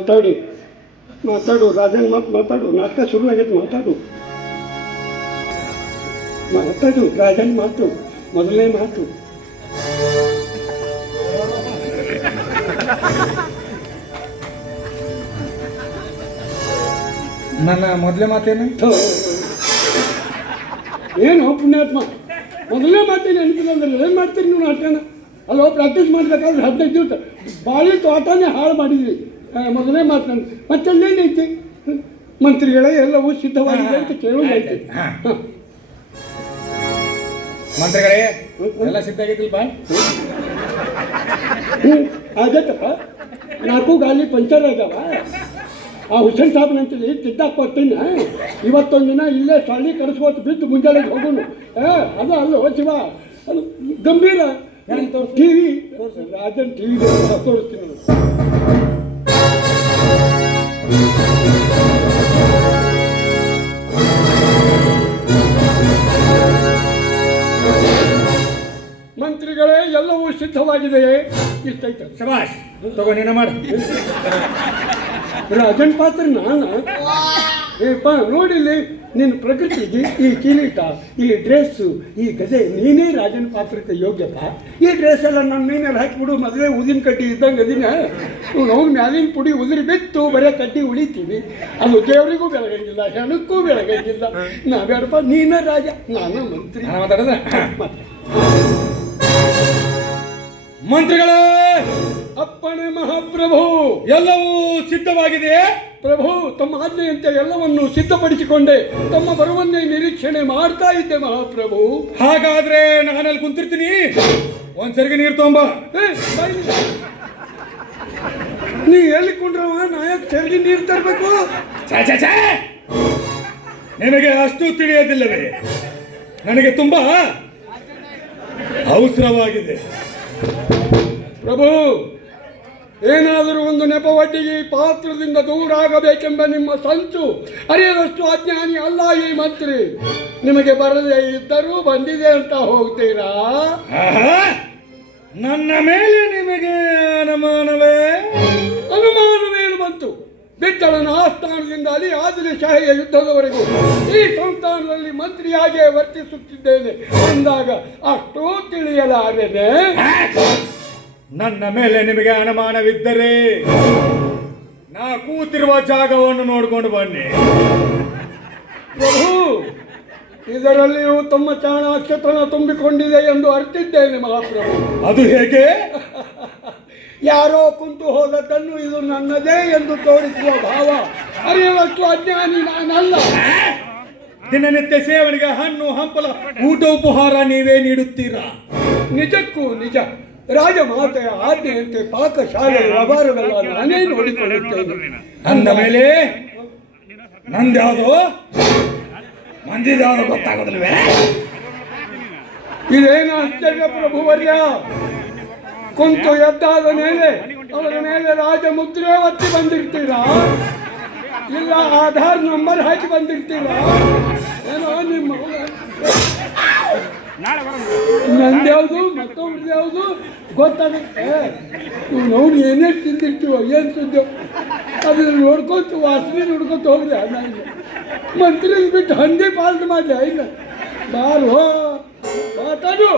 ಮಾತಾಡಿ. ಮಾತಾಡು ರಾಜನ್ ಮಾತು ಮಾತಾಡು ನಾಟಕ ಶುರುವಾಗೈತೆ ಮಾತಾಡು. ಮಾತಾಡು ರಾಜನ್ ಮಾತು ಮೊದಲನೇ ಮಾತು. ನನ್ನ ಮೊದಲೇ ಮಾತೇನು? ಥು. ಏನು ಪುಣ್ಯಾತ್ಮ ಮೊದಲನೇ ಮಾತೇನು ನೆನಪಿಲ್ಲ ಅಂದ್ರೆ ಏನು ಮಾಡ್ತೀರಿ ನೀವು ನಾಟಕನ? ಅಲ್ಲೋ ಪ್ರಾಕ್ಟೀಸ್ ಮಾಡಬೇಕಾದ್ರೆ ಹದಿನೈದು ದಿವಸ. ಭಾಳ ತೋಟನೇ ಹಾಳು ಮಾಡಿದ್ರಿ. ಆ, ಮಾತನಾಡಿ. ಮತ್ತೆ ಮತ್ತಲ್ಲೇನೈತಿ? ಮಂತ್ರಿಗಳೇ ಎಲ್ಲವೂ ಸಿದ್ಧವಾಗಿದೆ ಅಂತ ಕೇಳೋದೈತೆ ಹಾ. ಮಂತ್ರಿಗಳೇ ಎಲ್ಲ ಸಿದ್ಧ ಆಗೈತಿಲ್ಪ ಹ್ಞೂ ಆಗೈತಪ್ಪ ನಾಲ್ಕು ಗಾಲಿ ಪಂಚರ್ ಆಗ್ಯಾವ ಆ ಹುಸೇನ್ ಸಾಬ್ನಂತಲ್ಲಿ ತಿದ್ದಾಕ್ ಕೊಟ್ಟಿನ ಇವತ್ತೊಂದು ದಿನ ಇಲ್ಲೇ ಸಳ್ಳಿ ಕರೆಸ್ಕೋತ ಬಿದ್ದು ಮುಂಜಾನೆ ಹೋಗೋನು. ಏ ಅದು ಅಲ್ಲೋ ಶಿವ. ಅದು ಗಂಭೀರ. T V. Rajan T V ತೋರಿಸ್ತೀನಿ ಎಲ್ಲವೂ ಸಿದ್ಧವಾಗಿದೆ ಇಷ್ಟೈತೆ ಶಬಾಷ್ ತಗೋ ನೀನು ಮಾಡು. ರಾಜನ್ ಪಾತ್ರ ನಾನು? ಏಪ್ಪ ನೋಡಿಲ್ಲಿ ನಿನ್ನ ಪ್ರಕೃತಿಗೆ ಈ ಕಿರೀಟ ಈ ಡ್ರೆಸ್ಸು ಈ ಗದೆ ನೀನೇ ರಾಜನ ಪಾತ್ರಕ್ಕೆ ಯೋಗ್ಯಪ್ಪ ಈ ಡ್ರೆಸ್ ಎಲ್ಲ ನನ್ನ ಮೀನಲ್ಲಿ ಹಾಕಿಬಿಡು. ಮೊದಲೇ ಉದಿನ ಕಟ್ಟಿ ಇದ್ದಂಗೆ ಅದಿನ. ನಾವು ಮ್ಯಾಲಿನ ಪುಡಿ ಉದುರಿ ಬಿತ್ತು. ಬರೀ ಕಟ್ಟಿ ಉಳಿತೀವಿ. ಅದು ದೇವರಿಗೂ ಬೆಳಗಂಗಿಲ್ಲ ಹೆಣಕ್ಕೂ ಬೆಳಗಂಗಿಲ್ಲ. ನಾ ಬೇಡಪ್ಪ ನೀನೇ ರಾಜ ನಾನು ಮಂತ್ರಿ. ಮಾತಾಡೋದ? ಮತ್ತೆ ಮಂತ್ರಿಗಳೇ! ಅಪ್ಪಣೆ ಮಹಾಪ್ರಭು! ಎಲ್ಲವೂ ಸಿದ್ಧವಾಗಿದೆ? ಪ್ರಭು ತಮ್ಮ ಆಜ್ಞೆಯಂತೆ ಎಲ್ಲವನ್ನು ಸಿದ್ಧಪಡಿಸಿಕೊಂಡೆ. ತಮ್ಮ ಬರುವನ್ನೇ ನಿರೀಕ್ಷಣೆ ಮಾಡ್ತಾ ಇದ್ದೆ ಮಹಾಪ್ರಭು. ಹಾಗಾದ್ರೆ ನಾನಲ್ಲಿ ಕುಂತಿರ್ತೀನಿ? ಒಂದ್ಸರಿಗೆ ನೀರು ತೊಂಬ ನೀ ಎಲ್ಲಿ ಕುಂಡ್ರವ ನಾಯಕ್ ಚರ್ಗಿ ನೀರು ತರಬೇಕು? ನಿಮಗೆ ಅಷ್ಟು ತಿಳಿಯೋದಿಲ್ಲವೇ? ನನಗೆ ತುಂಬಾ ಅವಸರವಾಗಿದೆ. ಪ್ರಭು ಏನಾದರೂ ಒಂದು ನೆಪವಟ್ಟಿಗೆ ಈ ಪಾತ್ರದಿಂದ ದೂರ ಆಗಬೇಕೆಂಬ ನಿಮ್ಮ ಸಂಚು ಅರಿಯದಷ್ಟು ಅಜ್ಞಾನಿ ಅಲ್ಲ ಈ ಮಂತ್ರಿ. ನಿಮಗೆ ಬರದೇ ಇದ್ದರೂ ಬಂದಿದೆ ಅಂತ ಹೋಗ್ತೀರಾ? ನನ್ನ ಮೇಲೆ ನಿಮಗೆ ಅನುಮಾನವೇ? ಅನುಮಾನವೇನು ಬಂತು ಬಿಟ್ಟಳನ ಆಸ್ಥಾನದಿಂದ ಅಲಿ ಆದಿಲಶಾಹಿಯ ಯುದ್ಧದವರೆಗೂ ಈ ಸಂಸ್ಥಾನದಲ್ಲಿ ಮಂತ್ರಿಯಾಗಿಯೇ ವರ್ತಿಸುತ್ತಿದ್ದೇನೆ ಎಂದಾಗ ಅಷ್ಟು ತಿಳಿಯಲಾರೆನೆ ನನ್ನ ಮೇಲೆ ನಿಮಗೆ ಅನುಮಾನವಿದ್ದರೆ ನಾ ಕೂತಿರುವ ಜಾಗವನ್ನು ನೋಡಿಕೊಂಡು ಬನ್ನಿ. ಪ್ರಭು, ಇದರಲ್ಲಿಯೂ ತಮ್ಮ ಚಾಣಾಕ್ಷತನ ತುಂಬಿಕೊಂಡಿದೆ ಎಂದು ಅರ್ಥಿದ್ದೇನೆ ಮಹಾಪ್ರಭು. ಅದು ಹೇಗೆ? ಯಾರೋ ಕುಂತು ಹೋದದ್ದನ್ನು ಇದು ನನ್ನದೇ ಎಂದು ತೋರಿಸುವ ಭಾವ ಅರಿಯುವಷ್ಟು ಅಜ್ಞಾನಿ ನಾನಲ್ಲ. ದಿನನಿತ್ಯ ಸೇವನೆಗೆ ಹಣ್ಣು ಹಂಪಲ ಊಟ ಉಪಹಾರ ನೀವೇ ನೀಡುತ್ತೀರಾ? ನಿಜಕ್ಕೂ ನಿಜ. ರಾಜಮಾತೆಯ ಆಜ್ಞೆಯಂತೆ ಪಾಕಶಾಲೆ ವ್ಯವಹಾರವೆಲ್ಲ ನಾನೇ ನೋಡಿಕೊಳ್ಳುತ್ತೇನೆ. ಅಂದ ಮೇಲೆ ನಂದ್ಯಾವುದು? ಮಂದಿದ್ಯಾವುದು ಗೊತ್ತಾಗೋದಿಲ್ವೇ? ಇದೇನು ಆಶ್ಚರ್ಯ ಪ್ರಭುವರ್ಯ? ಕುಂತು ಎದ್ದಾದ ಮೇಲೆ ಅವರ ಮೇಲೆ ರಾಜ ಮುದ್ರೆ ಒತ್ತಿ ಬಂದಿರ್ತೀರಾ? ಇಲ್ಲ ಆಧಾರ್ ನಂಬರ್ ಹಾಕಿ ಬಂದಿರ್ತೀರಾ? ಏನೋ ನಿಮ್ಮ ನಂದ್ಯಾವುದು ಮತ್ತೊಬ್ರದ್ದು ಯಾವುದು ಗೊತ್ತಾಗುತ್ತೆ. ನೀವು ನೋಡಿ ಏನೇ ತಿಂದಿರ್ತೀವೋ ಏನು ಸುದ್ದಿ ಅದನ್ನ ನೋಡ್ಕೊತ ವಾಸನೆ ನೋಡ್ಕೊತ ಹೋಗಿದೆ ನನಗೆ ಮಂತ್ರಿ ಬಿಟ್ಟು ಹಂದಿ ಪಾಲನೆ ಮಾಡಲಿ ಈಗ ಬಾರು ಮಾತಾಡು.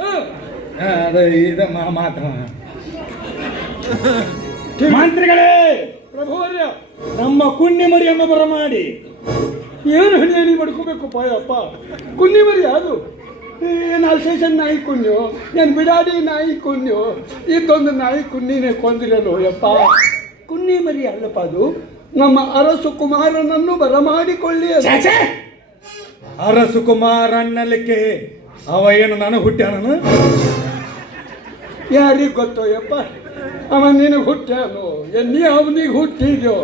ಹಾಂ. ಅದು ಇದು ಮಾತು. ಮಂತ್ರಿಗಳೇ! ಪ್ರಭುವರ್ಯ ನಮ್ಮ ಕುಣ್ಣಿ ಮರಿಯನ್ನು ಬರಮಾಡಿ ಏನು ಹಣ್ಣಿ ಮಾಡ್ಕೋಬೇಕು ಪಾಯಪ್ಪ ಅಪ್ಪ? ಮರಿ ಅದು ಏನು ಅಲ್ಸೇಷನ್ ನಾಯಿ ಕುಣ್ಣು ಏನು ಬಿಡಾಡಿ ನಾಯಿ ಕುಣ್ಣು ಇದೊಂದು ನಾಯಿ ಕುಣ್ಣಿನೇ ಕೊಂದಿರಲು ಯಪ್ಪ ಕುನ್ನಿ ಮರಿ ಅಲ್ಲಪ್ಪ ಅದು. ನಮ್ಮ ಅರಸು ಕುಮಾರನನ್ನು ಬರಮಾಡಿಕೊಳ್ಳಿ! ಅರಸು ಕುಮಾರನ್ನಲಿಕ್ಕೆ ಅವ ಏನು ನಾನು ಹುಟ್ಟ್ಯಾನನು? ಯಾರಿಗೆ ಗೊತ್ತೋ ಯಪ್ಪ? ಅವ ನಿನಗೆ ಹುಟ್ಟ್ಯಾನು? ಎನ್ನಿ ಅವನಿಗೆ ಹುಟ್ಟಿದ್ಯೋ?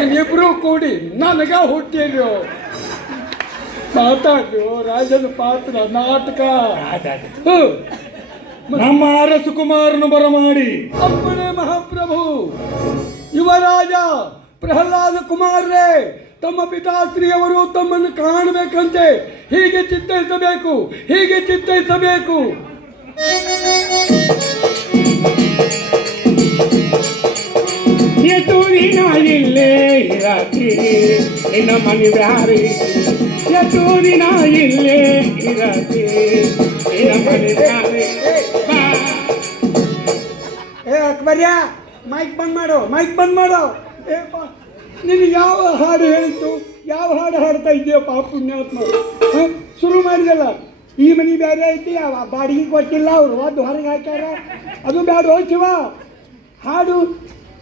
ಏನ್ ಇಬ್ರು ಕೂಡಿ ನನಗ ಹುಟ್ಟಿದ್ಯೋ? ಮಾತಾಡ್ಯೋ ರಾಜನ ಪಾತ್ರ ನಾಟಕ. ನಮ್ಮ ಅರಸು ಕುಮಾರನು ಬರಮಾಡಿ ಅಪ್ಪಣೆ ಮಹಾಪ್ರಭು ಯುವರಾಜ ಪ್ರಹ್ಲಾದ ಕುಮಾರರೇ ತಮ್ಮ ಪಿತಾಶ್ರೀಯವರು ತಮ್ಮನ್ನು ಕಾಣಬೇಕಂತೆ. ಹೀಗೆ ಚಿತ್ತೈಸಬೇಕು ಹೀಗೆ ಚಿತ್ತೈಸಬೇಕು. ಎಷ್ಟು ದಿನ ಇಲ್ಲೇ ಇರತ್ತೀರಿ ನಿನ್ನ ಮನೆ ಬ್ಯಾರಿ. ಎಷ್ಟು ದಿನ ಇಲ್ಲೇ ಇರತಿ ನಿನ್ನ ಮನೆ ಬ್ಯಾರಿ. ಏ ಅಕ್ಬರ್ಯ ಮೈಕ್ ಬಂದ್ ಮಾಡು ಮೈಕ್ ಬಂದ್ ಮಾಡು. ನಿನಗೆ ಯಾವ ಹಾಡು ಹೇಳಿತ್ತು ಯಾವ ಹಾಡು ಹಾಡ್ತಾ ಇದೆಯಪ್ಪ ಪುಣ್ಯಾತ್ಮ? ಶುರು ಮಾಡಿದಲ್ಲ. ಈ ಮನೆ ಬೇರೆ ಐತಿ ಬಾಡಿಗೆ ಕೊಟ್ಟಿಲ್ಲ, ಅವ್ರು ಒಂದು ಹೊರಗೆ ಹಾಕ್ಯಾರ. ಅದು ಬೇಡ ಶಿವ. ಹಾಡು.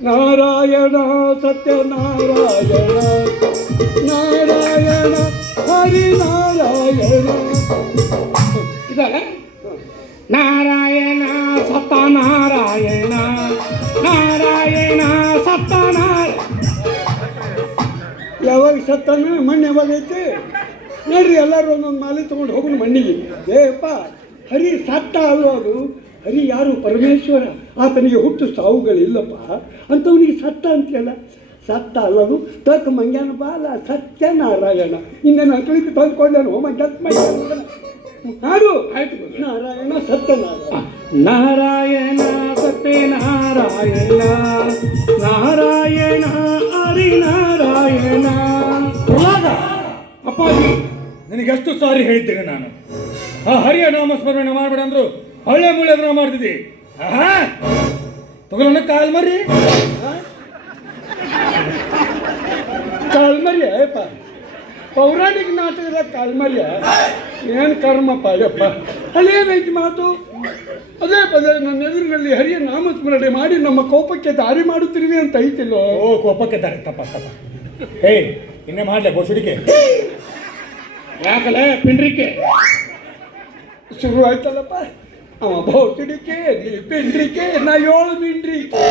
ನಾರಾಯಣ, ಸತ್ಯನಾರಾಯಣ. ನಾರಾಯಣ, ಹರಿನಾರಾಯಣ. ಇದಲ್ಲ ನಾರಾಯಣ ಸತ್ತ ನಾರಾಯಣ ನಾರಾಯಣ ಸತ್ತ ನಾರಾಯಣ ಯಾವಾಗ ಸತ್ತಾನ ಮಣ್ಣು ಯಾವಾಗೈತೆ ನೋಡ್ರಿ, ಎಲ್ಲರೂ ಒಂದೊಂದು ಮಾಲೆ ತೊಗೊಂಡು ಹೋಗೋಣ ಮಣ್ಣಿಗೆ. ಏಪ್ಪ ಹರಿ ಸತ್ತ ಅಲ್ವ ಅದು? ಹರಿ ಯಾರು? ಪರಮೇಶ್ವರ. ಆತನಿಗೆ ಹುಟ್ಟು ಸಾವುಗಳಿಲ್ಲಪ್ಪ ಅಂಥವನಿಗೆ ಸತ್ತ ಅಂತೀಯಲ್ಲ? ಸತ್ತ ಅಲ್ಲದು? ತಕ್ಕ ಮಂಗ್ಯಾನ ಬಾಲ ಸತ್ಯನಾರಾಯಣ. ಇನ್ನೇನು ಅಂಕಳಿಗೆ ಹೋಮ ಜತ್ ಮಂಗ್ಯಾನ ಹಾಡು? ಆಯ್ತು. ನಾರಾಯಣ ಸತ್ಯನಾರಾಯಣ. ನಾರಾಯಣ ಸತ್ಯನಾರಾಯಣ ನಾರಾಯಣ ಹರಿ ನಾರಾಯಣ ಅಪ್ಪಾಜಿ ನಿನಗೆಷ್ಟು ಸಾರಿ ಹೇಳಿದ್ದೇನೆ ನಾನು. ಆ ಹರಿಯ ನಾಮಸ್ಮರಣೆ ಮಾಡಬೇಡ ಅಂದ್ರು ಹಳ್ಳೆ ಮೂಳೆ ಅದನ್ನ ಮಾಡ್ತಿದ್ದಿ. ತಗೊಳ್ಳೋಣ ಕಾಲ್ ಮರಿ. ಕಾಲ್ಮರ್ಯ ಅಯ್ಯಪ್ಪ. ಪೌರಾಣಿಕ ನಾಟಕದ ಕಾಲ್ಮರ್ಯ ಏನು ಕರ್ಮಪ್ಪ ಅಯ್ಯಪ್ಪ. ಅಲ್ಲೇನೈತಿ ಮಾತು. ಅದೇ ಪದೇ ನನ್ನ ಎದುರಿನಲ್ಲಿ ಹರಿಯ ನಾಮಸ್ಮರಣೆ ಮಾಡಿ ನಮ್ಮ ಕೋಪಕ್ಕೆ ದಾರಿ ಮಾಡುತ್ತಿರುವೆ ಅಂತ ಐತಿಲ್ಲ? ಓ ಕೋಪಕ್ಕೆ ದಾರಿ. ತಪ್ಪ ತಪ್ಪ. ಹೇ ಇನ್ನೇ ಮಾಡ್ಲೆ ಗೋಸುಡಿಕೆ ಯಾಕಲೇ ಪಿಂಡ್ರಿಕೆ? ಶುರು ಆಯ್ತಲ್ಲಪ್ಪ. ಅವ ನೀ ಪಿಂಡ್ರಿಕೆ ನಾ ಏಳು ಮಿಂಡ್ರಿಕೆ.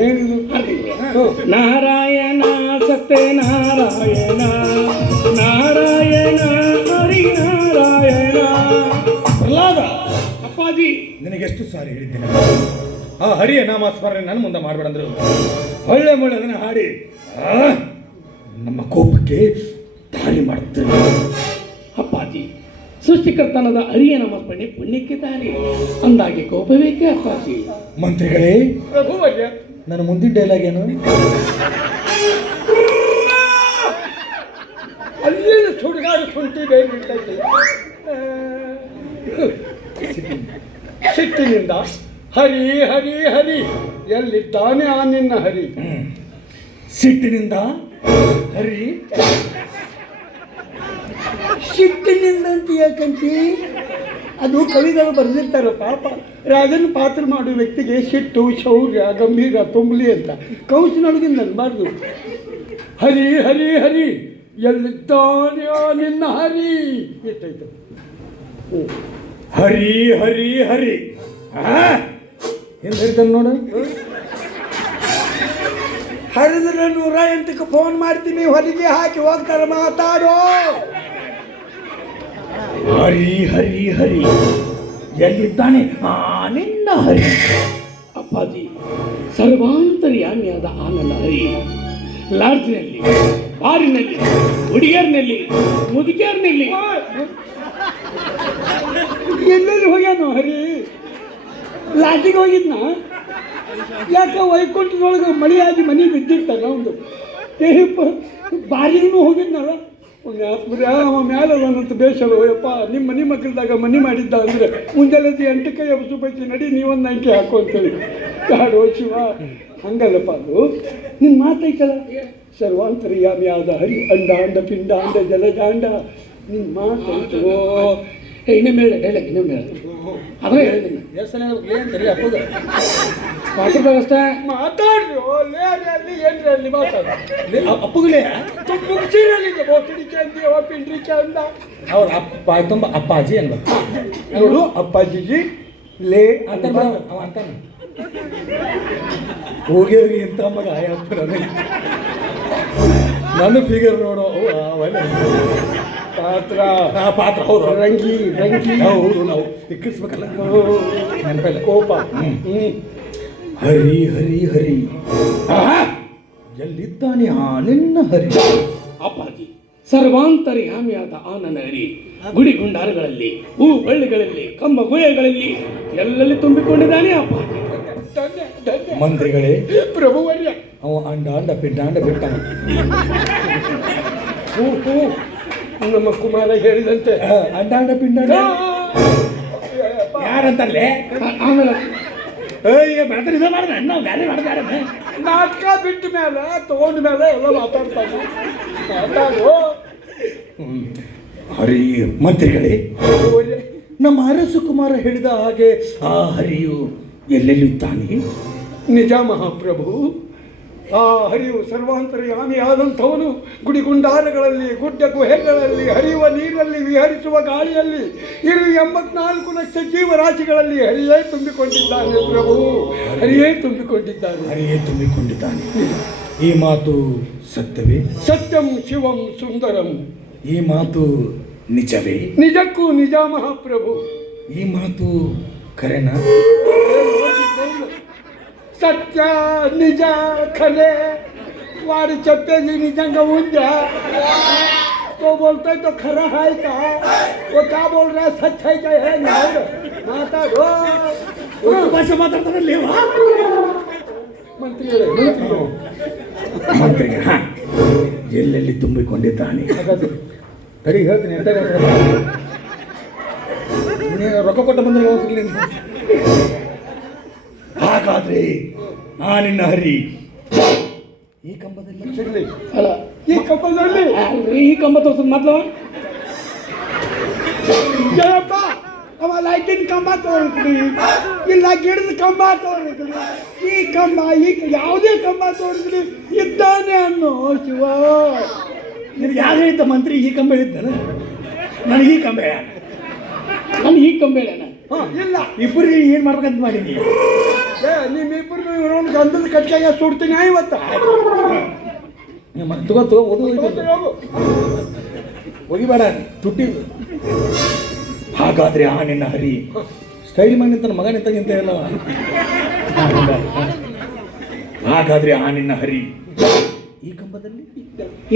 ಏನಿದು. ನಾರಾಯಣ ಸತ್ಯನಾರಾಯಣ ನಾರಾಯಣ ಹರಿನಾರಾಯಣ ಪ್ರಹ್ಲಾದ ಅಪ್ಪಾಜಿ. ನಿನಗೆಷ್ಟು ಸಾರಿ ಹೇಳಿದ್ದೇನೆ. ಆ ಹರಿಯ ನಾಮ ಸ್ಮರಣೆ ನನ್ನ ಮುಂದೆ ಮಾಡಬೇಡಂದ್ರು. ಒಳ್ಳೆ ಮುಳ್ಳೆ ಅದನ್ನ ಹಾಡಿ ನಮ್ಮ ಕೋಪಕ್ಕೆ ದಾರಿ ಅಪ್ಪಾಜಿ ಸೃಷ್ಟಿಕರ್ತನದ ಅರಿಯ ನಮ್ಮ ಪುಣ್ಯಕ್ಕೆ ದಾರಿ ಅಂದಾಗೆ ಕೋಪವೇಕೆ ಅಪ್ಪಾಜಿ? ಮಂತ್ರಿಗಳೇ ನನ್ನ ಮುಂದಿನ ಡೈಲಾಗ್ ಏನು? ಅಲ್ಲಿನ ಸುಡುಗಾಡು ಸುಂಟಿ ಸಿಟ್ಟಿನಿಂದ ಹರಿ ಹರಿ ಹರಿ ಎಲ್ಲಿದ್ದಾನೆ ಆ ನಿನ್ನ ಹರಿ. ಸಿಟ್ಟಿನಿಂದ ಹರಿ ಸಿಟ್ಟಿನಿಂದ ಅಂತ ಯಾಕಂತಿ ಅದು ಕವಿಗಳು ಬರೆದಿರ್ತಾರೆ ಪಾಪ. ರಾಜನ ಪಾತ್ರ ಮಾಡುವ ವ್ಯಕ್ತಿಗೆ ಸಿಟ್ಟು ಶೌರ್ಯ, ಗಂಭೀರ, ತುಂಬಲಿ ಅಂತ ಕೌಶನೊಳಗಿಂದ ಅನ್ಬಾರ್ದು ಹರಿ ಹರಿ ಹರಿ, ಎಲ್ಲಿದ್ದಾನೆ ನಿನ್ನ ಹರಿ? ಎಷ್ಟಾಯ್ತು? ಹರಿ ಹರಿ ಹರಿ. ಏನು ಹೇಳ್ತಾನೆ ನೋಡು? ಹರಿದ್ರೆ ನೂರ ಎಂಟಕ್ಕೆ ಫೋನ್ ಮಾಡ್ತೀನಿ, ಹೊಲಿಗೆ ಹಾಕಿ ಹೋಗ್ತಾರೆ, ಮಾತಾಡೋ. ಹರಿ ಹರಿ ಹರಿ. ಎಲ್ಲಿದ್ದಾನೆ? ಆ, ನಿನ್ನ ಹರಿ. ಅಪ್ಪಾಜಿ ಸರ್ವಾಂತರ್ಯಾಮಿಯಾದ ಆ ನನ್ನ ಹರಿ. ಲಾಡ್ಜ್ನಲ್ಲಿ, ಬಾರಿನಲ್ಲಿ ಹುಡುಗಿಯರ್ನಲ್ಲಿ ಮುದುಕಿಯರ್ನಲ್ಲಿ ಎಲ್ಲೆಲ್ಲಿ ಹೋಗ್ಯಾನು ಹರಿ? ಲಾಟಿಗೆ ಹೋಗಿದ್ನ? ಯಾಕೆ ವೈಕುಂಠದೊಳಗೆ ಮಳೆಯಾಗಿ ಮನೆ ಬಿದ್ದಿರ್ತಾನ ಒಂದು? ಬಾರಿನೂ ಹೋಗಿದ್ನಲ್ಲ? ಮ್ಯಾಲ ಅದನ್ನಂತ ಬೇಸಲು ಯಪ್ಪ ನಿಮ್ಮ ಮನೆ ಮನಿ ಮನೆ ಮಾಡಿದ್ದ ಅಂದರೆ ಮುಂಜಾನೆ ಎಂಟಕ್ಕೆ ಎಬ್ಸು ಬೈತಿ ನಡಿ, ನೀವೊಂದು ಅಂಕಿ ಹಾಕು ಅಂತೇಳಿ. ಕಾಡು ಶಿವ, ಹಂಗಲ್ಲಪ್ಪ ಅದು. ನಿನ್ನ ಮಾತೈತಲ್ಲ ಸರ್ವಾಂತರ್ಯಾಮಿಯಾದ ಹರಿ ಅಂಡ ಅಂಡ ಪಿಂಡ ಅಂಡ ಜಲಜಾಂಡ. ನಿನ್ನ ಮಾತೈತೋ ಇನ್ನೊಮ್ಮೆ ಹೇಳಿ ಡೈಲಾಗ್ ಇನ್ನೊಮ್ಮೆ ಹೇಳಿ ಅದನ್ನ ಹೇಳಿ ವಾಟರ್ ವ್ಯವಸ್ಥೆ. ಮಾತಾಡ್ರಿ ಅಲ್ಲಿ ಏನ್ರಿ ಅಲ್ಲಿ ಅಪ್ಪಗಲೇ ಅಂದ ಅವ್ರ ಅಪ್ಪ ತುಂಬ ಅಪ್ಪಾಜಿ ಅಲ್ಲ ನೋಡು ಅಪ್ಪಾಜಿಜಿ ಲೇ ಅಂತ ಅಂತ ಅವ ಅಂತಾನೆ ಹೋಗ್ಯವ್ರಿ ಹೋಗಿ ಇಂಥ ಮಗ ಆಯಪ್ಪ ನನ್ನ ಫಿಗರ್ ನೋಡೋ ಅವೆಲ್ಲ. ಪಾತ್ರ. ಆ ಪಾತ್ರ ಹೌದು. ರಂಗಿ ರಂಗಿ. ಹೌದು ನಾವು ಇಕ್ಕಿಸ್ಬೇಕಲ್ಲ ನೆನಪಲ್ಲ. ಕೋಪ. ಹರಿ ಹರಿ ಹರಿ. ಆಹಾ! ಎಲ್ಲಿದ್ದಾನೆ ಆ ನಿನ್ನ ಹರಿ? ಅಪ್ಪಾಜಿ ಸರ್ವಾಂತರ್ಯಾಮಿಯಾದ ಆ ನನ್ನ ಹರಿ. ಗುಡಿ ಗುಂಡಾರಗಳಲ್ಲಿ ಹೂ ಬಳ್ಳಿಗಳಲ್ಲಿ ಕಮ್ಮ ಗುಹೆಗಳಲ್ಲಿ ಎಲ್ಲಲ್ಲಿ ತುಂಬಿಕೊಂಡಿದ್ದಾನೆ ಅಪ್ಪ ಮಂತ್ರಿಗಳೇ. ಪ್ರಭುವರ್ಯ. ಅವ ಅಂಡ ಅಂಡ ಬಿಟ್ಟ ಅಂಡ ಬಿಟ್ಟ ಹೂ ಹೂ ನಮ್ಮ ಕುಮಾರ ಹೇಳಿದಂತೆ. ಅಡ್ಡಾಡ ಪಿಂಡಾಡ. ಯಾರಂತಲ್ಲೇ? ಆಮೇಲೆ ಏಯ್ ಬರ್ತಾರೆ ಇದು ಮಾಡಿದ್ರೆ ಅಣ್ಣ ಬೇರೆ ಮಾಡ್ತಾರೆ ನಾಟಕ ಬಿಟ್ಟ ಮೇಲೆ ತಗೊಂಡ ಮೇಲೆ ಎಲ್ಲ ಮಾತಾಡ್ತಾರೆ ಮಾತಾಡು. ಹರಿ ಮಂತ್ರಿಗಳೇ ನಮ್ಮ ಅರಸು ಕುಮಾರ ಹೇಳಿದ ಹಾಗೆ ಆ ಹರಿಯು ಎಲ್ಲೆಲ್ಲಿದ್ದಾನೆ ನಿಜ ಮಹಾಪ್ರಭು ಆ ಹರಿವು ಸರ್ವಾಂತರ್ಯಾಮಿಯಾದಂಥವನು ಗುಡಿಗುಂಡಾರಗಳಲ್ಲಿ ಗುಡ್ಡ ಗುಹೆಗಳಲ್ಲಿ ಹರಿಯುವ ನೀರಲ್ಲಿ ವಿಹರಿಸುವ ಗಾಳಿಯಲ್ಲಿ ಇರು ಎಂಬತ್ನಾಲ್ಕು ಲಕ್ಷ ಜೀವರಾಶಿಗಳಲ್ಲಿ ಹರಿಯೇ ತುಂಬಿಕೊಂಡಿದ್ದಾನೆ ಪ್ರಭು. ಹರಿಯೇ ತುಂಬಿಕೊಂಡಿದ್ದಾನೆ. ಹರಿಯೇ ತುಂಬಿಕೊಂಡಿದ್ದಾನೆ. ಈ ಮಾತು ಸತ್ಯವೇ? ಸತ್ಯಂ ಶಿವಂ ಸುಂದರಂ. ಈ ಮಾತು ನಿಜವೇ? ನಿಜಕ್ಕೂ ನಿಜ ಮಹಾಪ್ರಭು. ಈ ಮಾತು ಕರೆನಾ? सत्य निज खले वारी चप्पे जी निजंग उंजा तो बोलते तो खरा है का वो क्या बोल रहा है सच है क्या है नहीं माता रो ಭಾಷೆ ಮಾತಾಡ್ತಾರಲ್ಲ मंत्री मंत्री ಮಂತ್ರಿಗೆ ಹಾ ಎಲ್ಲೆಲ್ಲಿ ತುಂಬಿಕೊಂಡಿದ್ದಾನೆ ಸರಿ ಹೇಳ್ತೀನಿ ಎಂತ ನೀನು ರೊಕ್ಕ ಕೊಟ್ಟು ಬಂದ್ರೆ ಹೋಗ್ಲಿ ಹಾಗಾದ್ರೆ ನಾನಿನ್ನ ನಿನ್ನ ಹರಿ. ಈ ಕಂಬದಲ್ಲಿ ಅಲ್ಲ. ಈ ಕಂಬದಲ್ಲಿ. ಈ ಕಂಬ ತೋರಿಸ್ ಮೊದ್ಲು. ಅವ ಲೈಟಿನ ಕಂಬ ತೋರಿಸ್ಲಿ. ಇಲ್ಲ ಗಿಡದ ಕಂಬ ತೋರಿಸ್ಲಿ. ಈ ಕಂಬ ಈ ಯಾವುದೇ ಕಂಬ ತೋರಿಸ್ಲಿ. ಇದ್ದಾನೆ ಅನ್ನೋ ಶಿವ. ನಿನಗೆ ಯಾರು ಹೇಳಿದ್ದ ಮಂತ್ರಿ ಈ ಕಂಬ ಹೇಳಿದ್ದಾನೆ ನನಗೆ ಈ ಕಂಬ ಹೇಳ. ನನಗೆ ಈ ಕಂಬ ಹೇಳಣ ಹಾ, ಇಲ್ಲ. ಇಬ್ಬರು ಏನು ಮಾಡ್ಬೇಕಂತ ಮಾಡಿ ಏ ನಿಮ್ಮಿಬ್ಬರು ಇವನೊಂದು ಗಂಧದ ಕಟ್ಕಾಯ ಸುಡ್ತೀನಿ ಇವತ್ತ. ತಗೋ ತಗೋ ಓದು. ಒಗಿಬೇಡ ತುಟ್ಟಿ. ಹಾಗಾದ್ರೆ ಆ ನಿನ್ನ ಹರಿ. ಸ್ಟೈಲ್ ಮಾಡಿ ನಿಂತ ಮಗ ನಿಂತ ಇಲ್ಲ ಹಾಗಾದ್ರೆ ಆ ನಿನ್ನ ಹರಿ. ಈ ಕಂಬದಲ್ಲಿ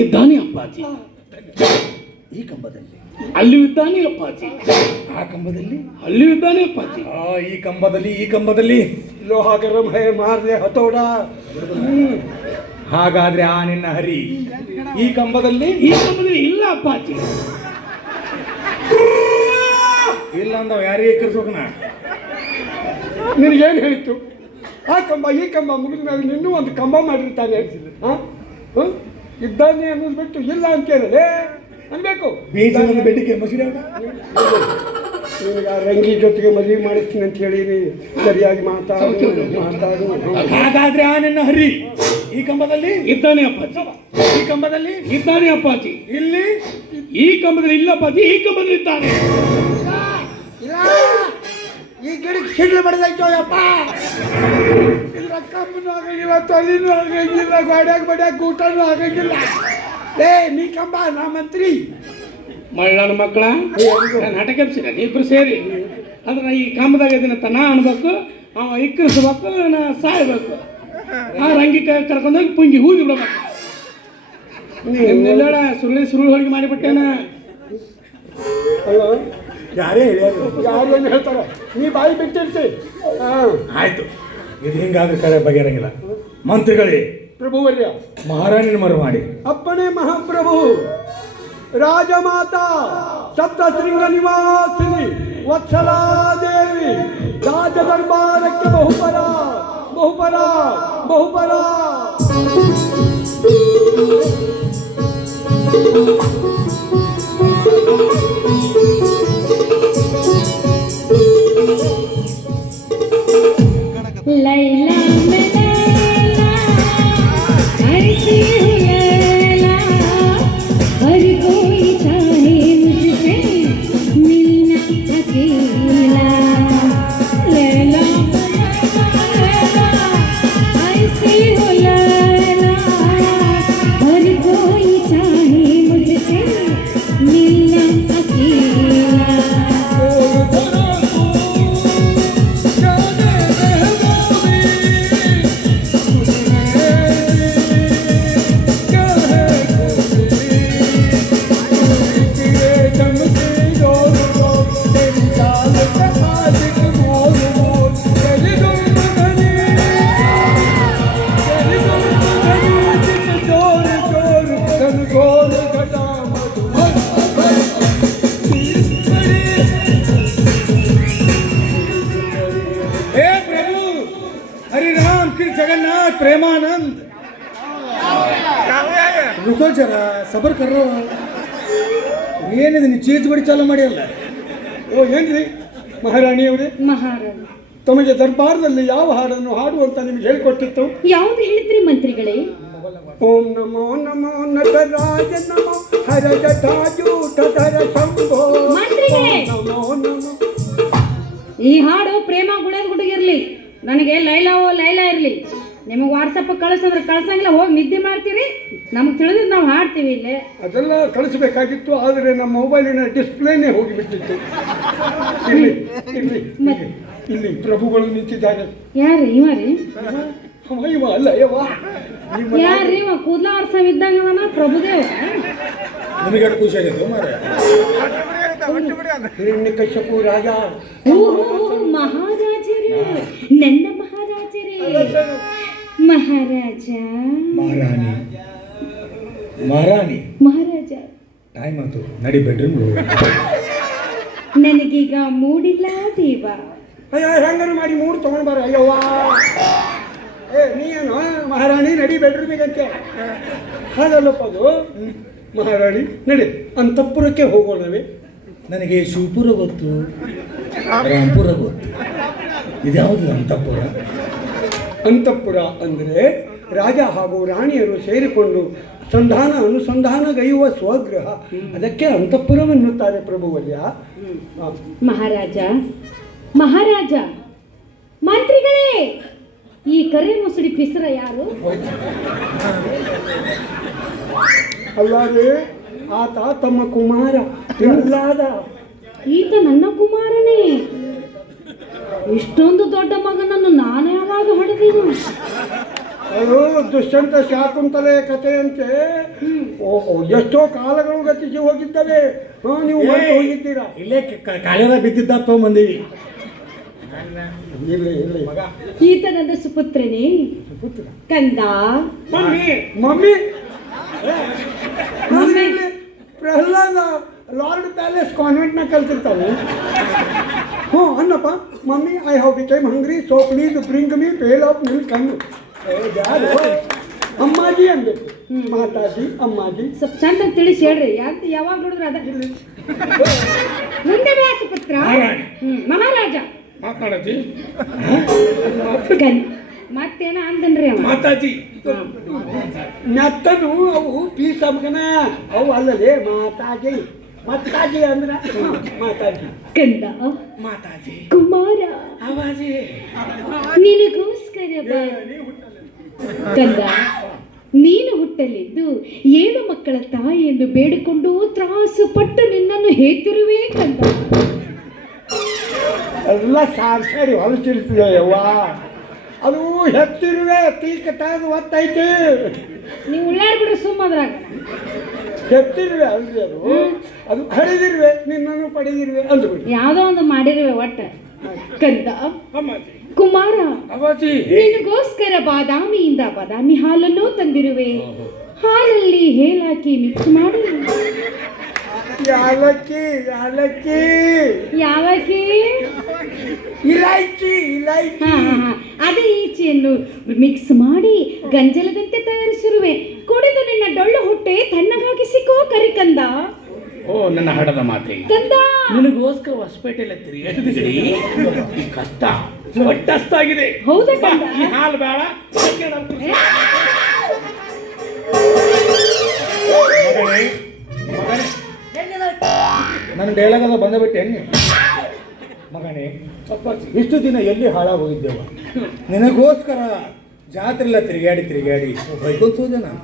ಇದ್ದಾನೆ ಅಪ್ಪಾಜಿ ಈ ಕಂಬದಲ್ಲಿ. ಅಲ್ಲಿಯೂ ಇದ್ದಾನೆ ಅಪ್ಪಾಜಿ ಆ ಕಂಬದಲ್ಲಿ ಅಲ್ಲಿ ಇದ್ದಾನೆ ಅಪ್ಪಾಜಿ ಆ ಈ ಕಂಬದಲ್ಲಿ ಈ ಕಂಬದಲ್ಲಿ ಲೋಹ ಗರಂ ಹೇ ಮಾರ್ದೆ ಹತೋಡ. ಹಾಗಾದ್ರೆ ಆ ನಿನ್ನ ಹರಿ ಈ ಕಂಬದಲ್ಲಿ? ಈ ಕಂಬದಲ್ಲಿ ಇಲ್ಲ ಅಪ್ಪಾಜಿ ಇಲ್ಲ ಅಂದವ ಯಾರಿಗೆ ಕರ್ಸೋಕನ ನಿನಗೇನು ಹೇಳಿತ್ತು ಆ ಕಂಬ ಈ ಕಂಬ ಮುಗಿದ ಮೇಲೆ ಇನ್ನೂ ಒಂದು ಕಂಬ ಮಾಡಿರ್ತಾನೆ. ಹಾಂ ಹಾ? ಇದ್ದಾನೆ ಅನ್ನೋದು ಬಿಟ್ಟು ಇಲ್ಲ ಅಂತೇಳಿ ಅನ್ಬೇಕು ಬೀಜದ ಬೆಡ್ಡಿಗೆ ಮಸೀದಿ ಹಾಕ. ರಂಗಿ ಜೊತೆಗೆ ಮದುವೆ ಮಾಡಿಸ್ತೀನಿ ಅಂತ ಹೇಳಿರಿ ಸರಿಯಾಗಿ ಮಾತಾಡು ಮಾತಾಡು. ಹಾಗಾದ್ರೆ ಆ ನಿನ್ನ ಹರಿ ಈ ಕಂಬದಲ್ಲಿ? ಇದ್ದಾನೆ ಅಪ್ಪಾಜಿ. ಈ ಕಂಬದಲ್ಲಿ? ಇದ್ದಾನೆ ಅಪ್ಪಾಜಿ. ಇಲ್ಲಿ? ಈ ಕಂಬದಲ್ಲಿ ಇಲ್ಲ ಅಪ್ಪಾಜಿ ಈ ಕಂಬದಲ್ಲಿ ಇದ್ದಾನೆ. ಇಲ್ಲ. ಈ ಗಿಡಕ್ಕೆ ಸಿಡ್ಲು ಬಡ್ದಾಯ್ತು ಅಪ್ಪ ಇದ್ರ ಕಂಬನೂ ಆಗಂಗಿಲ್ಲ ತಲೆನೂ ಆಗಂಗಿಲ್ಲ ಗಾಡ್ಯಾಗ ಬಡ್ಯಾಗ ಊಟನೂ ಆಗಂಗಿಲ್ಲ. ಏ ನೀ ಕಂಬ ನಾ ಮಂತ್ರಿ. ಮಳ್ಳನ ಮಕ್ಕಳ? ನಾಟಕ ಎಬ್ಸಿರ ಇಬ್ರು ಸೇರಿ. ಅಂದ್ರೆ ಈ ಕಾಮದಾಗ ಇದನ್ನ ತನ ಅನ್ಬೇಕು ಅವ ಇಕ್ಕಿಸ್ಬೇಕು ನಾ ಸಾಯ್ಬೇಕು. ಆ ರಂಗಿ ಕೈ ಕರ್ಕೊಂಡೋಗಿ ಪುಂಗಿ ಹೂದಿ ಬಿಡ್ಬೇಕು. ಸುರುಳಿ ಸುರುಳಿ ಹೋಳಿಗೆ ಮಾಡಿಬಿಟ್ಟೇನ? ಅಲ್ಲ? ಯಾರೇ ಯಾರು ಏನು ಹೇಳ್ತಾರೆ? ನೀ ಬಾಯಿ ಬಿಟ್ಟಿರ್ತಿ. ಹಾಂ. ಆಯ್ತು. ಇದು ಹಿಂಗಾದ್ರೆ ಕರೆ ಬಗೆರಂಗಿಲ್ಲ ಮಂತ್ರಿಗಳೇ ಪ್ರಭುವರ್ಯ. ಮಹಾರಾಣಿ ಮರು ಮಾಡಿ. ಅಪ್ಪನೇ ಮಹಾಪ್ರಭು. ರಾಜಮಾತಾ ಸಪ್ತಶೃಂಗ ನಿವಾಸಿನಿ ವತ್ಸಲಾದೇವಿ ರಾಜ ದರ್ಬಾರಕ್ಕೆ ಬಹುಪರ ಬಹುಪರ ಬಹುಪರ ಏನಿದೆ ನೀವು ಚೀಸ್ ಬಡಿ ಚಾಲು ಮಾಡಿ ಅಲ್ಲ? ಓ ಏನ್ರಿ? ಮಹಾರಾಣಿಯವರೇ ಮಹಾರಾಣಿ. ತಮಗೆ ದರ್ಬಾರದಲ್ಲಿ ಯಾವ ಹಾಡನ್ನು ಹಾಡುವಂತ ನಿಮ್ಗೆ ಹೇಳ್ಕೊಟ್ಟಿತ್ತು? ಯಾವ್ದು ಹೇಳಿದ್ರಿ ಮಂತ್ರಿಗಳೇ? ಓಂ ನಮೋ ನಮೋ ನಟರಾಜ ನಮೋ ಹರ ಜಟಾಜೂಟಧರ ಶಂಭೋ. ಮಂತ್ರಿಗಳೇ! ಓಂ ನಮೋ ನಮೋ. ಈ ಹಾಡು ಪ್ರೇಮ ಗುಳದ್ ಹುಡುಗಿರ್ಲಿ. ನನಗೆ ಲೈಲಾ ಓ ಲೈಲಾ ಇರ್ಲಿ. ನಿಮಗೆ ವಾಟ್ಸಪ್ ಕಳಿಸಿದ್ರೆ ಕಳ್ಸಂಗಿಲ್ಲ ಹೋಗಿ ನಿದ್ದೆ ಮಾಡ್ತೀರಿ. ನಮ್ಗೆ ತಿಳಿದಿದ್ದು ನಾವು ಹಾಡ್ತೀವಿ ಇಲ್ಲಿ. ಅದೆಲ್ಲ ಕಳಿಸ್ಬೇಕಾಗಿತ್ತು ಆದರೆ ನಮ್ಮ ಮೊಬೈಲಿನ ಡಿಸ್ಪ್ಲೇನೇ ಹೋಗಿಬಿಟ್ಟಿತ್ತು. ಇಲ್ಲಿ ಇಲ್ಲಿ ಇಲ್ಲಿ, ಇಲ್ಲಿ ಪ್ರಭುಗಳು ನಿಂತಿದ್ದಾರೆ. ಯಾರು ಇವ ರೀ? ಇವ ಅಲ್ಲ ಯವ್ವ ಯಾರು ರೀ ಇವ? ಕೂದ್ಲ ವರ್ಷ ಇದ್ದಂಗ ಅವನ ಪ್ರಭುದೇವ ಎಷ್ಟು ಖುಷಿ ಆಗಿತ್ತು ಮಾರ್ರೆ. ಹಿರಣ್ಯಕಶ್ಯಪು ರಾಜ. ಓ ಮಹಾರಾಜರು ನನ್ನ ಮಹಾರಾಜರೇ. ಮಹಾರಾಜ. ಮಹಾರಾಣಿ. ಮಹಾರಾಣಿ. ಮಹಾರಾಜ. ಟೈಮ್ ಆಯ್ತು ನಡಿ ಬೆಡ್ರೂಮ್ ನನಗೀಗ ಮೂಡಿಲ್ಲ ದೇವ. ಅಯ್ಯೋ ಹೆಂಗಾರು ಮಾಡಿ ಮೂರು ತಗೊಂಡ್ ಬಾರ. ಅಯ್ಯವ್ವ. ಏ ನೀನು ಮಹಾರಾಣಿ ನಡಿ ಬೆಡ್ರೂಮಿಗಂತೆ ಹಾಗಲ್ಲಪ್ಪ ಅದು. ಮಹಾರಾಣಿ ನಡಿ. ಅಂತಃಪುರಕ್ಕೆ ಹೋಗೋಣವೇ. ನನಗೆ ಶಿವಪುರ ಗೊತ್ತು ರಾಮಪುರ ಗೊತ್ತು. ಇದ್ಯಾವುದು ಅಂತಪುರ? ಅಂತಃಪುರ ಅಂದರೆ ರಾಜ ಹಾಗೂ ರಾಣಿಯರು ಸೇರಿಕೊಂಡು ಸಂಧಾನ ಅನುಸಂಧಾನಗೈಯುವ ಸ್ವಗೃಹ. ಅದಕ್ಕೆ ಅಂತಃಪುರವೆನ್ನುತ್ತಾರೆ ಪ್ರಭುವಲ್ಯ ಮಹಾರಾಜ ಮಹಾರಾಜ ಮಂತ್ರಿಗಳೇ! ಈ ಕರೆ ಮುಸುಡಿ ಪಿಸರ ಯಾರು? ಅಲ್ಲಾರೆ ಆತ ತಮ್ಮ ಕುಮಾರ ಈತ ನನ್ನ ಕುಮಾರನೇ. ಇಷ್ಟೊಂದು ದೊಡ್ಡ ಮಗನನ್ನು ನಾನು ಯಾವಾಗ ಹೊಡೆದೀನು ಅಯ್ಯೋ ದುಷ್ಯಂತ ಶಾಕುಂತಲೆ ಕಥೆಯಂತೆ. ಎಷ್ಟೋ ಕಾಲಗಳು ಗತಿಸಿ ಹೋಗಿದ್ದವೆ. ಹಾ ನೀವು ಮರೆತು ಹೋಗಿದ್ದೀರಾ? ಇಲ್ಲೇ ಕಾಲೆಲ್ಲ ಬಿದ್ದಿದ್ದ ತಗೊಂಬಂದೀವಿ ಈತನಂದ ಸುಪುತ್ರನಿ ಮಗ. ಈತ ನನ್ನ ಸುಪುತ್ರನೇ? ಪುತ್ರ ಕಂದ? Mummy. Mummy? Mummy. Prahlada. Lord palace ಕಾನ್ವೆಂಟ್ನ ಕಲ್ತಿರ್ತಾವೆ ಹ್ಞೂ ಅನ್ನಪ್ಪ. Mummy I have became hungry so please bring me pail of milk ಯಾರು ಅಮ್ಮಾಜಿ ಅಂದ್ಬಿಟ್ಟು. ಮಾತಾಜಿ ಅಮ್ಮಾಜಿ. ಸ್ವಲ್ಪ ಚಂದ ತಿಳಿಸಿ ಹೇಳ್ರಿ. ಯಾಕೆ ಯಾವಾಗ ನೋಡಿದ್ರೆ ಅದ. ಮುಂದೆ ವ್ಯಾಸ ಪುತ್ರ. ಮಹಾರಾಜ. ಮಾತಾಡತಿ. ಮತ್ತೇನ ಅಂದನ್ರಿ ಅವ? ಮಾತಾಜಿ. ಮೆತ್ತದು ಅವು ಪೀಸ್ ಅಮ್ಮಗನ ಅವು ಅಲ್ಲದೆ ಮಾತಾಜಿ. ಮತ್ತಾಜಿ ಅಂದ್ರೆ? ಮಾತಾಜಿ ಕಂದ ಮಾತಾಜಿ ಕುಮಾರ ಅವಾಜಿ ನಿನಗೋಸ್ಕರ ಬಾ. ಕಂದ ನೀನು ಹುಟ್ಟಲಿದ್ದು ಏಳು ಮಕ್ಕಳ ತಾಯಿಯನ್ನು ಬೇಡಿಕೊಂಡು ತ್ರಾಸು ಪಟ್ಟು ನಿನ್ನನ್ನು ಹೇತಿರುವೆ ಕಂದ. ಎಲ್ಲ ಸಾರ್ಸಾರಿ ಹೊಲಸಿರ್ತೀಯವ್ವ ಹೊಲಸಿರ್ತದೆ ಯವ್ವ. ಅದು ಹೆತ್ತಿರುವೆ ತೀಕ ತೆಗೆದು ಒತ್ತೈತಿ ನೀವು ಸುಮ್ಮ ಸುಮ್ಮದ್ರಾಗ ಹೆತ್ತಿರುವೆ ಅಲ್ರಿ ಅದು. ಅದು ಹರಿದಿರುವೆ ನಿನ್ನನ್ನು ಪಡೆದಿರುವೆ ಅಂದ್ಬಿಡಿ ಯಾವ್ದೋ ಒಂದು ಮಾಡಿರುವೆ ಒಟ್ಟ. ಕಂದ ಕುಮಾರ ಅವಾಜಿ ನಿನಗೋಸ್ಕರ ಬಾದಾಮಿಯಿಂದ ಬಾದಾಮಿ ಹಾಲನ್ನು ತಂದಿರುವೆ. ಹಾಲಲ್ಲಿ ಹೇಲಾಕಿ ಮಿಕ್ಸ್ ಮಾಡಿ. ಯಾಲಕ್ಕಿ ಯಾಲಕ್ಕಿ. ಯಾವಕ್ಕಿ ಇಲೈಚಿ ಇಲೈಚಿ. ಅದೇ ಈಚೆಯನ್ನು ಮಿಕ್ಸ್ ಮಾಡಿ ಗಂಜಲದಂತೆ ತಯಾರಿಸಿರುವೆ. ಕುಡಿದು ನಿನ್ನ ಡೊಳ್ಳು ಹೊಟ್ಟೆ ತಣ್ಣಗಾಗಿಸಿಕೋ ಕರಿಕಂದ ಓ ನನ್ನ ಹಡದ ಮಾತೆ. ಕಂದ. ನಿನಗೋಸ್ಕರ ಹೊಸಪೇಟೆಲ್ಲ ತಿರುಗಿ ಈ ಕಷ್ಟ ಒಟ್ಟಸ್ತಾಗಿದೆ ಹೌದಾ ಕಂದ? ಈ ಹಾಲು ಬೇಡ ನನ್ನ ಡೈಲಾಗ್ ಎಲ್ಲ ಹೆಂಗೆ? ಮಗನೇ ಇಷ್ಟು ದಿನ ಎಲ್ಲಿ ಹಾಳಾಗಿ ಹೋಗಿದ್ದೇವ ನಿನಗೋಸ್ಕರ ಜಾತ್ರೆಲ್ಲ ತಿರುಗಾಡಿ ತಿರುಗಾಡಿ ಬೈಕೊಂತೋದೆ ನಾನು.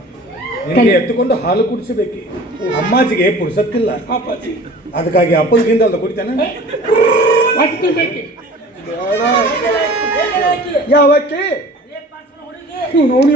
ನಿನಗೆ ಎತ್ತುಕೊಂಡು ಹಾಲು ಕುಡಿಸಬೇಕು. ಅಮ್ಮಾಜಿಗೆ ಕುಡಿಸತ್ತಿಲ್ಲ ಅಪ್ಪಾಜಿ. ಅದಕ್ಕಾಗಿ ಅಪ್ಪನ ಅಲ್ಲ ಕುಡಿತಾನೆ? ಯಾವಕ್ಕೆ? ನೋಡಿ